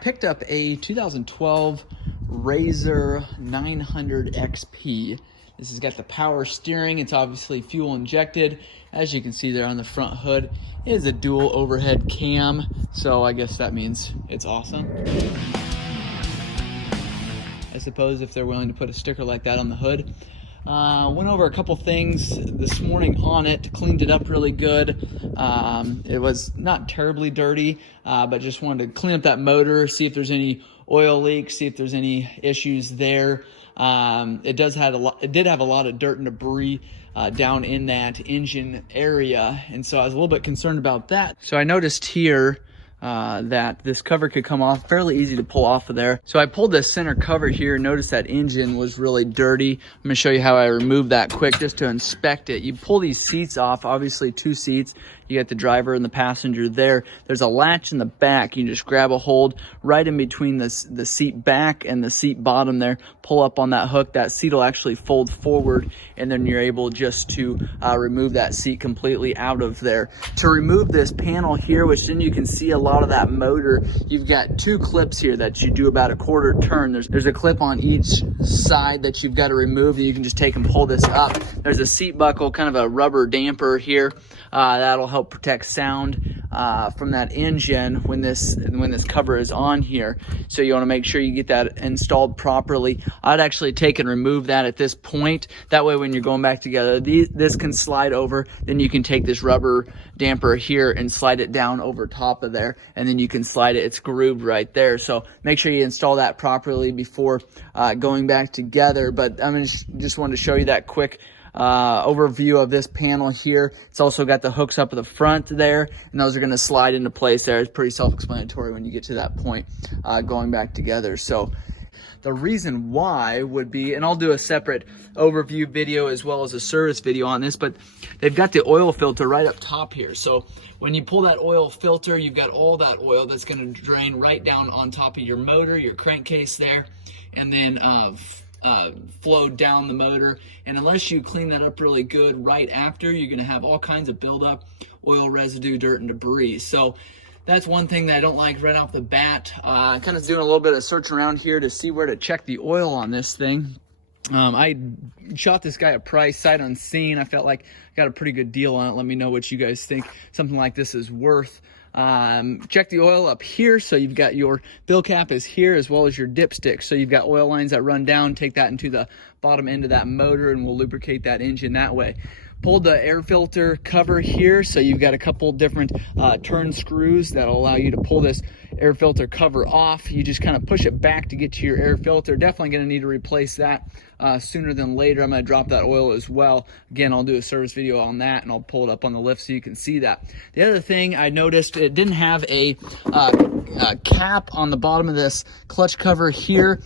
Picked up a 2012 RZR 900 XP. This has got the power steering. It's obviously fuel injected. As you can see there on the front hood, it is a dual overhead cam, so I guess that means it's awesome. I suppose if they're willing to put a sticker like that on the hood. Went over a couple things this morning on it, cleaned it up really good. It was not terribly dirty, but just wanted to clean up that motor, see if there's any oil leaks, see if there's any issues there. It did have a lot of dirt and debris down in that engine area, and so I was a little bit concerned about that. So I noticed here that this cover could come off, fairly easy to pull off of there. So I pulled this center cover here, noticed that engine was really dirty. I'm gonna show you how I removed that quick just to inspect it. You pull these seats off, obviously 2 seats. You got the driver and the passenger there. There's a latch in the back. You just grab a hold right in between the seat back and the seat bottom there. Pull up on that hook. That seat will actually fold forward, and then you're able just to remove that seat completely out of there. To remove this panel here, which then you can see a lot of that motor, you've got 2 clips here that you do about a quarter turn. There's a clip on each side that you've got to remove, and you can just take and pull this up. There's a seat buckle, kind of a rubber damper here. That'll help protect sound from that engine when this cover is on here. So you want to make sure you get that installed properly. I'd actually take and remove that at this point. That way when you're going back together, this can slide over. Then you can take this rubber damper here and slide it down over top of there, and then you can slide it. It's grooved right there. So make sure you install that properly before going back together. But I mean, just wanted to show you that quick overview of this panel here. It's also got the hooks up at the front there, and those are going to slide into place there. It's pretty self-explanatory when you get to that point going back together. So the reason why would be, and I'll do a separate overview video as well as a service video on this, but they've got the oil filter right up top here. So when you pull that oil filter, you've got all that oil that's going to drain right down on top of your motor, your crankcase there, and then flow down the motor. And unless you clean that up really good right after, you're going to have all kinds of buildup, oil residue, dirt, and debris. So that's one thing that I don't like right off the bat. Kind of doing a little bit of searching around here to see where to check the oil on this thing. I shot this guy a price sight unseen. I felt like I got a pretty good deal on it. Let me know what you guys think something like this is worth. Check the oil up here. So you've got your bill cap is here as well as your dipstick. So you've got oil lines that run down, take that into the bottom end of that motor, and we'll lubricate that engine that way. Pulled the air filter cover here, so you've got a couple different turn screws that'll allow you to pull this air filter cover off. You just kind of push it back to get to your air filter. Definitely going to need to replace that sooner than later. I'm going to drop that oil as well. Again, I'll do a service video on that, and I'll pull it up on the lift so you can see that. The other thing I noticed, it didn't have a cap on the bottom of this clutch cover here.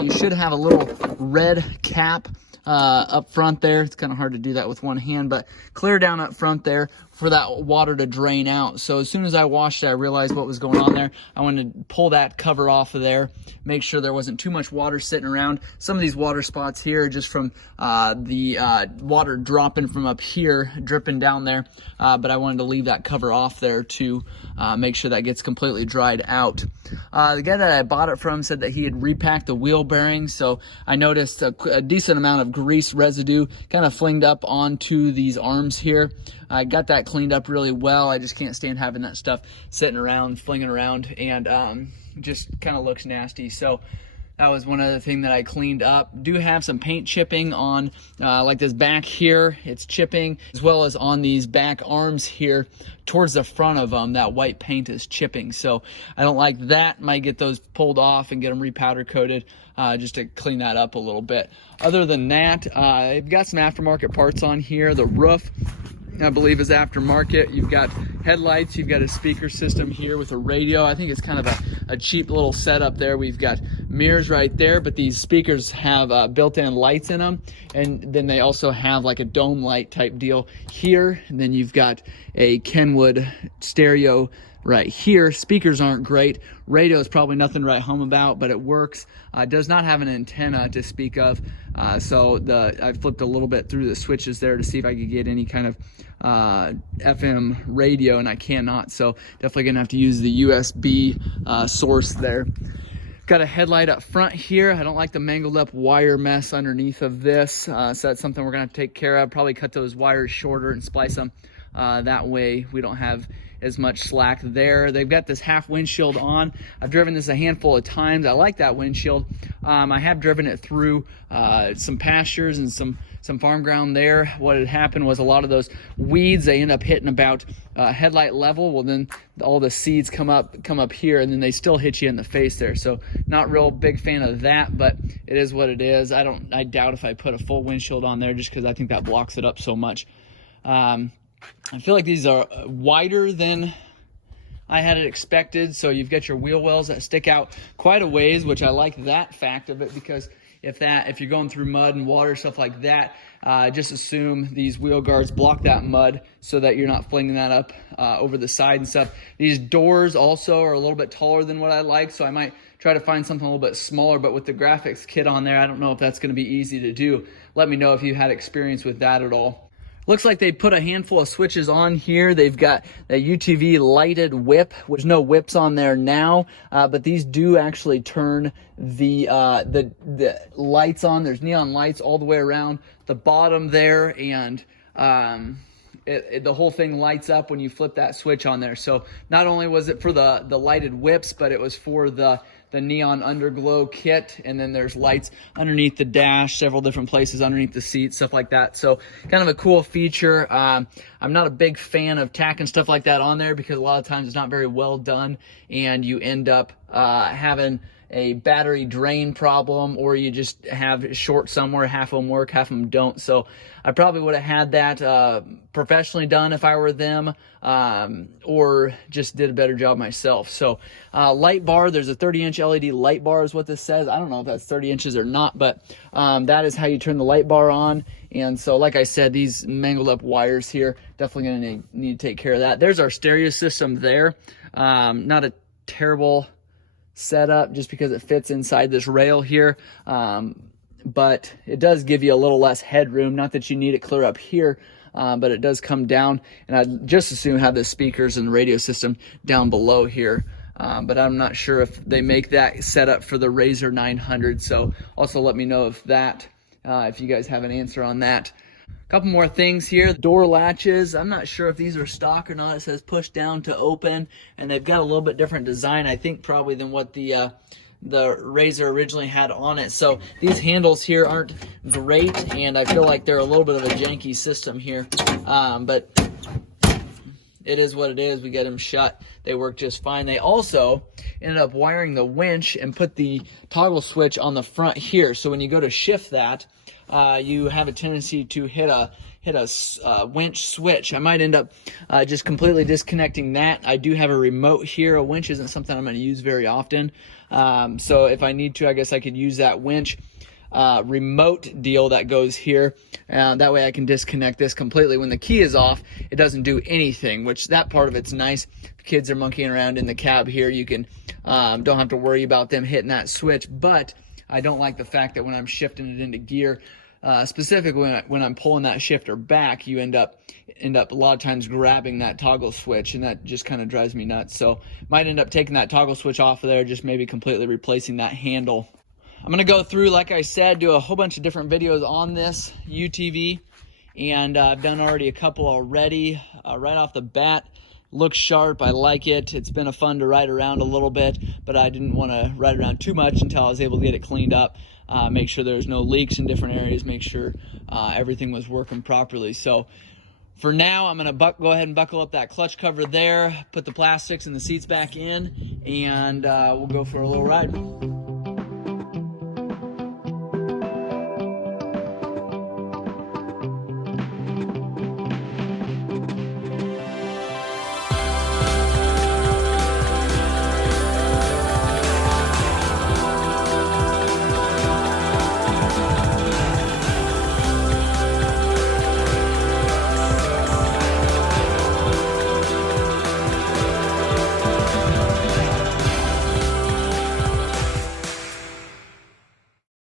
You should have a little red cap up front there. It's kind of hard to do that with one hand, but clear down up front there for that water to drain out. So as soon as I washed it, I realized what was going on there. I wanted to pull that cover off of there, make sure there wasn't too much water sitting around. Some of these water spots here are just from the water dropping from up here, dripping down there, but I wanted to leave that cover off there to make sure that gets completely dried out. The guy that I bought it from said that he had repacked the wheel bearings, so I noticed a decent amount of grease residue kind of flinged up onto these arms here. I got that cleaned up really well. I just can't stand having that stuff sitting around, flinging around, and just kind of looks nasty. So that was one other thing that I cleaned up. Do have some paint chipping on like this back here. It's chipping, as well as on these back arms here towards the front of them. That white paint is chipping, so I don't like that. Might get those pulled off and get them repowder coated just to clean that up a little bit. Other than that, I've got some aftermarket parts on here. The roof, I believe, is aftermarket. You've got headlights, you've got a speaker system here with a radio. I think it's kind of a cheap little setup there. We've got mirrors right there, but these speakers have built-in lights in them, and then they also have like a dome light type deal here. And then you've got a Kenwood stereo right here. Speakers aren't great. Radio is probably nothing to write home about, but it works. Does not have an antenna to speak of, so I flipped a little bit through the switches there to see if I could get any kind of FM radio, and I cannot, so definitely gonna have to use the USB source there. Got a headlight up front here. I don't like the mangled up wire mess underneath of this, so that's something we're gonna have to take care of. Probably cut those wires shorter and splice them. That way we don't have as much slack there. They've got this half windshield on. I've driven this a handful of times. I like that windshield. I have driven it through some pastures and some farm ground there. What had happened was a lot of those weeds, they end up hitting about headlight level. Well, then all the seeds come up here, and then they still hit you in the face there. So not real big fan of that, but it is what it is. I doubt if I put a full windshield on there, just because I think that blocks it up so much. I feel like these are wider than I had it expected. So you've got your wheel wells that stick out quite a ways, which I like that fact of it, because if you're going through mud and water, stuff like that, just assume these wheel guards block that mud so that you're not flinging that up over the side and stuff. These doors also are a little bit taller than what I like, so I might try to find something a little bit smaller, but with the graphics kit on there, I don't know if that's going to be easy to do. Let me know if you had experience with that at all. Looks like they put a handful of switches on here. They've got the UTV lighted whip. There's no whips on there now, but these do actually turn the lights on. There's neon lights all the way around the bottom there, and the whole thing lights up when you flip that switch on there. So not only was it for the lighted whips, but it was for the neon underglow kit, and then there's lights underneath the dash, several different places underneath the seat, stuff like that. So kind of a cool feature. I'm not a big fan of tacking stuff like that on there, because a lot of times it's not very well done, and you end up having a battery drain problem, or you just have short somewhere. Half of them work, half of them don't. So I probably would have had that professionally done if I were them, or just did a better job myself. So light bar, there's a 30-inch LED light bar is what this says. I don't know if that's 30 inches or not, but that is how you turn the light bar on. And so, like I said, these mangled up wires here, definitely gonna need to take care of that. There's our stereo system there. Not a terrible setup, just because it fits inside this rail here, but it does give you a little less headroom. Not that you need it clear up here, but it does come down, and I'd just assume have the speakers and the radio system down below here, but I'm not sure if they make that setup for the RZR 900. So also let me know if you guys have an answer on that. Couple more things here. Door latches, I'm not sure if these are stock or not. It says push down to open, and they've got a little bit different design, I think, probably than what the RZR originally had on it. So these handles here aren't great, and I feel like they're a little bit of a janky system here, but it is what it is. We get them shut. They work just fine. They also ended up wiring the winch and put the toggle switch on the front here. So when you go to shift that, you have a tendency to hit a winch switch. I might end up just completely disconnecting that. I do have a remote here. A winch isn't something I'm going to use very often. So if I need to, I guess I could use that winch remote deal that goes here. That way I can disconnect this completely. When the key is off, it doesn't do anything, which that part of it's nice. The kids are monkeying around in the cab here. You can don't have to worry about them hitting that switch, but I don't like the fact that when I'm shifting it into gear, specifically when I'm pulling that shifter back, you end up a lot of times grabbing that toggle switch, and that just kind of drives me nuts. So might end up taking that toggle switch off of there, just maybe completely replacing that handle. I'm going to go through, like I said, do a whole bunch of different videos on this UTV, and I've done already a couple already. Right off the bat, looks sharp. I like it. It's been fun to ride around a little bit, but I didn't want to ride around too much until I was able to get it cleaned up, make sure there was no leaks in different areas, make sure everything was working properly. So for now, I'm going to go ahead and buckle up that clutch cover there, put the plastics and the seats back in, and we'll go for a little ride.